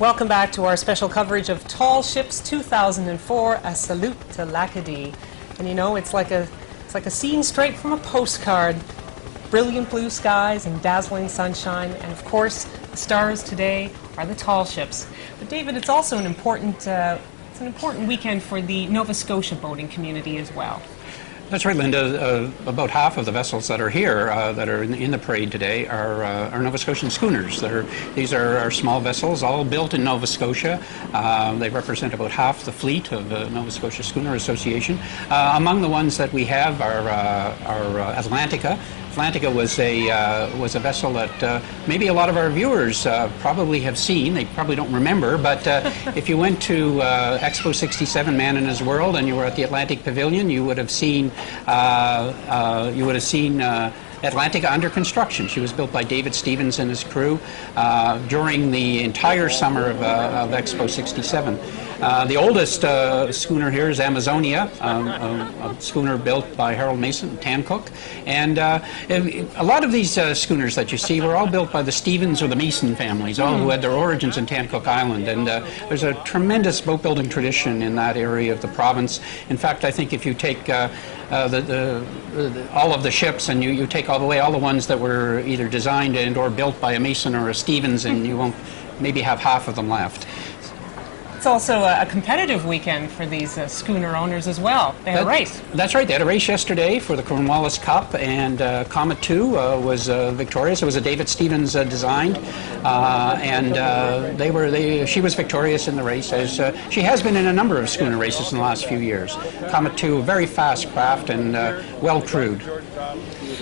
Welcome back to our special coverage of Tall Ships 2004, A Salute to l'Acadie. And you know, it's like a scene straight from a postcard. Brilliant blue skies and dazzling sunshine, and of course, the stars today are the tall ships. But David, it's also an important weekend for the Nova Scotia boating community as well. That's right, Linda. About half of the vessels that are here, that are in the parade today, are Nova Scotian schooners. These are small vessels, all built in Nova Scotia. They represent about half the fleet of the Nova Scotia Schooner Association. Among the ones that we have are Atlantica. Atlantica was a vessel that maybe a lot of our viewers probably have seen. They probably don't remember, but if you went to Expo 67, Man in His World, and you were at the Atlantic Pavilion, you would have seen Atlantica under construction. She was built by David Stevens and his crew during the entire summer of Expo 67. The oldest schooner here is Amazonia, a schooner built by Harold Mason, Tancook. And a lot of these schooners that you see were all built by the Stevens or the Mason families, all who had their origins in Tancook Island. And there's a tremendous boat building tradition in that area of the province. In fact, I think if you take all of the ships and you take all the ones that were either designed and or built by a Mason or a Stevens, and you won't maybe have half of them left. It's also a competitive weekend for these schooner owners as well. They had a race. That's right. They had a race yesterday for the Cornwallis Cup, and Comet 2 was victorious. It was a David Stevens designed, she was victorious in the race, as she has been in a number of schooner races in the last few years. Comet 2, a very fast craft and well crewed.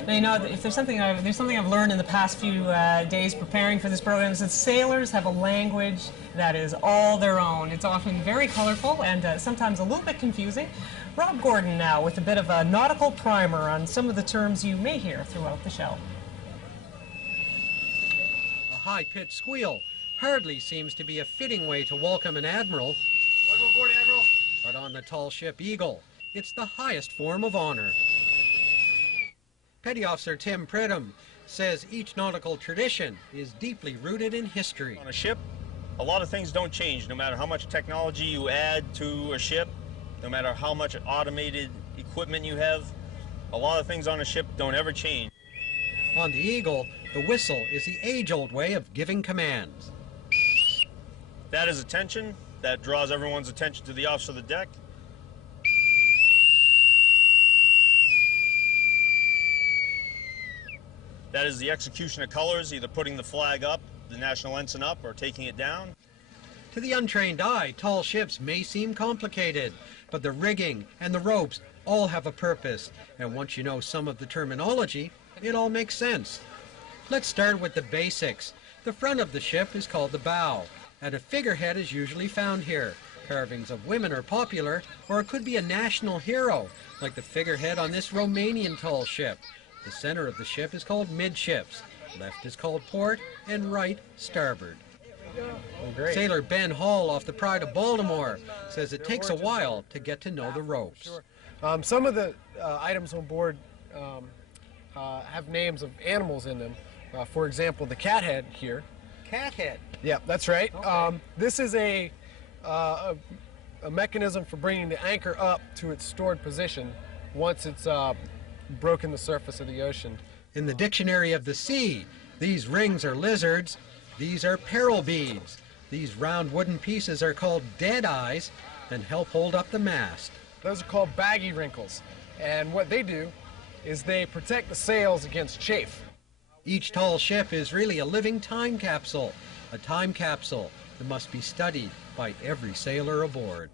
Now, you know, if there's something I've learned in the past few days preparing for this program, is that sailors have a language that is all their own. It's often very colorful and sometimes a little bit confusing. Rob Gordon now with a bit of a nautical primer on some of the terms you may hear throughout the show. A high-pitched squeal hardly seems to be a fitting way to welcome an admiral. Welcome aboard, Admiral. But on the tall ship Eagle, it's the highest form of honor. Petty Officer Tim Pridham says each nautical tradition is deeply rooted in history. On a ship, a lot of things don't change, no matter how much technology you add to a ship, no matter how much automated equipment you have. A lot of things on a ship don't ever change. On the Eagle, the whistle is the age-old way of giving commands. That is attention. That draws everyone's attention to the officer of the deck. That is the execution of colors, either putting the flag up, the national ensign up, or taking it down. To the untrained eye, tall ships may seem complicated, but the rigging and the ropes all have a purpose. And once you know some of the terminology, it all makes sense. Let's start with the basics. The front of the ship is called the bow, and a figurehead is usually found here. Carvings of women are popular, or it could be a national hero, like the figurehead on this Romanian tall ship. The center of the ship is called midships. Left is called port, and right, starboard. Oh, Sailor Ben Hall off the Pride of Baltimore says it takes a while to get to know the ropes. Some of the items on board have names of animals in them. For example, the cathead here. Cathead? Yeah, that's right. Okay. This is a mechanism for bringing the anchor up to its stored position once it's broken the surface of the ocean. In the Dictionary of the Sea, these rings are lizards. These are peril beads. These round wooden pieces are called dead eyes and help hold up the mast. Those are called baggy wrinkles, and what they do is they protect the sails against chafe. Each tall ship is really a living time capsule, a time capsule that must be studied by every sailor aboard.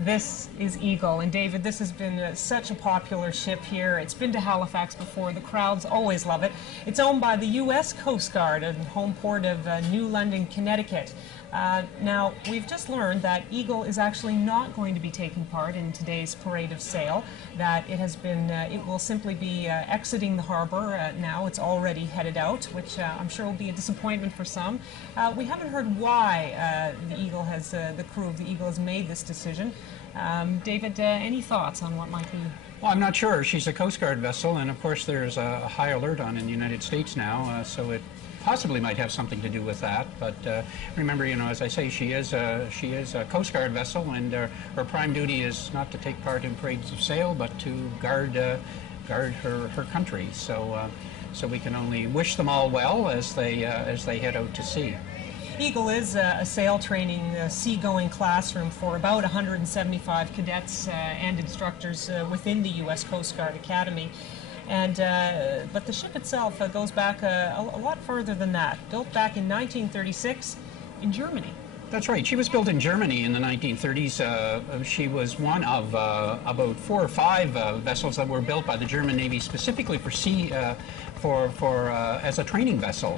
This is Eagle, and David, this has been such a popular ship here. It's been to Halifax before. The crowds always love it. It's owned by the U.S. Coast Guard and home port of New London, Connecticut. Now, we've just learned that Eagle is actually not going to be taking part in today's parade of sail, that it will simply be exiting the harbor now. It's already headed out, which I'm sure will be a disappointment for some. We haven't heard why the crew of the Eagle has made this decision. David, any thoughts on what might be? Well, I'm not sure. She's a Coast Guard vessel, and of course there's a high alert on in the United States now, so possibly might have something to do with that. But remember, you know, as I say, she is a Coast Guard vessel, and her prime duty is not to take part in parades of sail, but to guard her country. So we can only wish them all well as they head out to sea. Eagle is a sail training seagoing classroom for about 175 cadets and instructors within the U.S. Coast Guard Academy. And but the ship itself goes back a lot further than that. Built back in 1936 in Germany. That's right. She was built in Germany in the 1930s. She was one of about 4 or 5 vessels that were built by the German Navy specifically for sea, as a training vessel.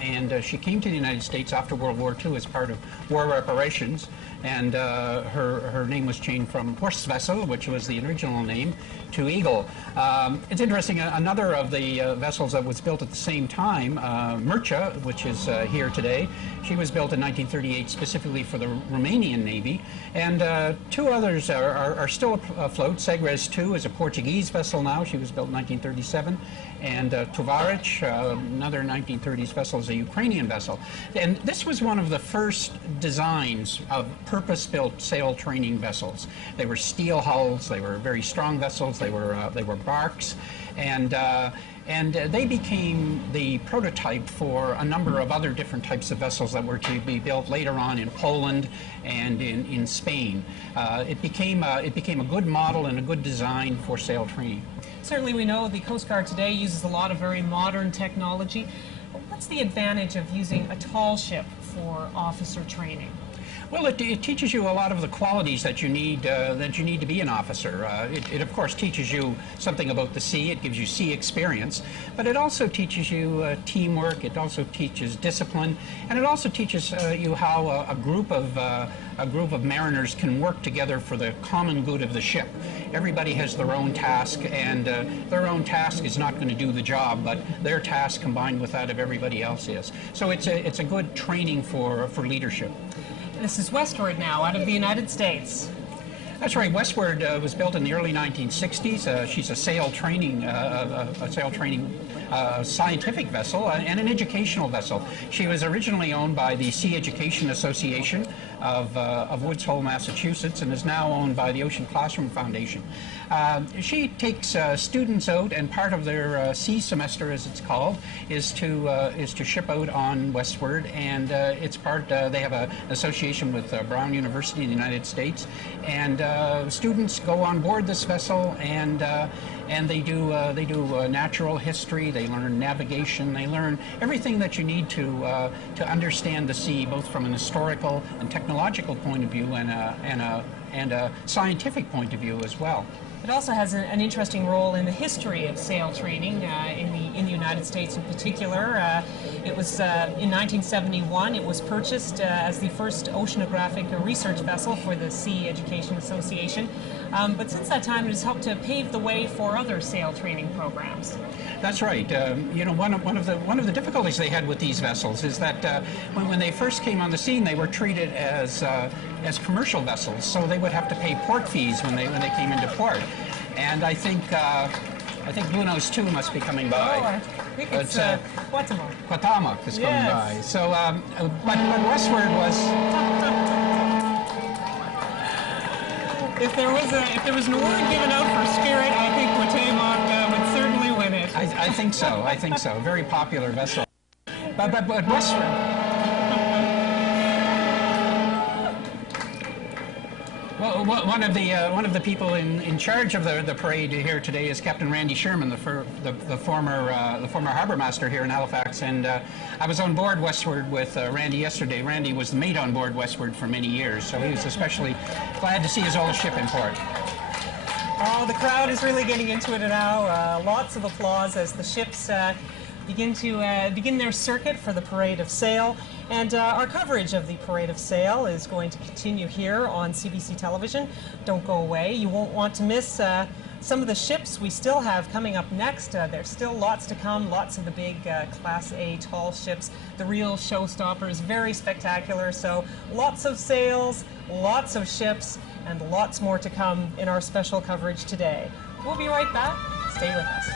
And she came to the United States after World War II as part of war reparations. And her name was changed from Horst-Vessel, which was the original name, to Eagle. It's interesting, another of the vessels that was built at the same time, Mircea, which is here today, she was built in 1938 specifically for the Romanian Navy. And 2 others are still afloat. Segres 2 is a Portuguese vessel now. She was built in 1937. And Tovarich, another 1930s vessel, is a Ukrainian vessel. And this was one of the first designs of purpose-built sail training vessels. They were steel hulls, they were very strong vessels, they were barks, and they became the prototype for a number of other different types of vessels that were to be built later on in Poland and in Spain. It became a good model and a good design for sail training. Certainly we know the Coast Guard today uses a lot of very modern technology. What's the advantage of using a tall ship for officer training? Well, it teaches you a lot of the qualities that you need to be an officer. It of course teaches you something about the sea. It gives you sea experience, but it also teaches you teamwork. It also teaches discipline, and it also teaches you how a group of mariners can work together for the common good of the ship. Everybody has their own task, and their own task is not going to do the job, but their task combined with that of everybody else is. So it's a good training for leadership. This is Westward now, out of the United States. That's right. Westward was built in the early 1960s. She's a sail training, scientific vessel and an educational vessel. She was originally owned by the Sea Education Association of Woods Hole, Massachusetts, and is now owned by the Ocean Classroom Foundation. She takes students out, and part of their sea semester, as it's called, is to ship out on Westward, and it's part. They have an association with Brown University in the United States, and students go on board this vessel, and they do natural history. They learn navigation. They learn everything that you need to understand the sea, both from an historical and technological point of view, and a scientific point of view as well. It also has an interesting role in the history of sail training in the United States in particular. It was in 1971. It was purchased as the first oceanographic research vessel for the Sea Education Association. But since that time, it has helped to pave the way for other sail training programs. That's right. You know, one of the difficulties they had with these vessels is that when they first came on the scene, they were treated as commercial vessels, so they would have to pay port fees when they came into port. And I think Blue Nose 2 must be coming by. Oh, I think it's Cuauhtémoc. Cuauhtémoc is coming by. Yes. So, but Westward was. If there was an award given out for spirit, I think Cuauhtémoc would certainly win it. I think so. I think so. Very popular vessel. But Westward. Well, one of the people in charge of the parade here today is Captain Randy Sherman, the former harbor master here in Halifax, and I was on board Westward with Randy yesterday. Randy was the mate on board Westward for many years, so he was especially glad to see his old ship in port. Oh, the crowd is really getting into it now. Lots of applause as the ships begin their circuit for the Parade of Sail. And our coverage of the Parade of Sail is going to continue here on CBC television. Don't go away. You won't want to miss some of the ships we still have coming up next. There's still lots to come, lots of the big Class A tall ships, the real showstoppers, very spectacular. So lots of sails, lots of ships, and lots more to come in our special coverage today. We'll be right back. Stay with us.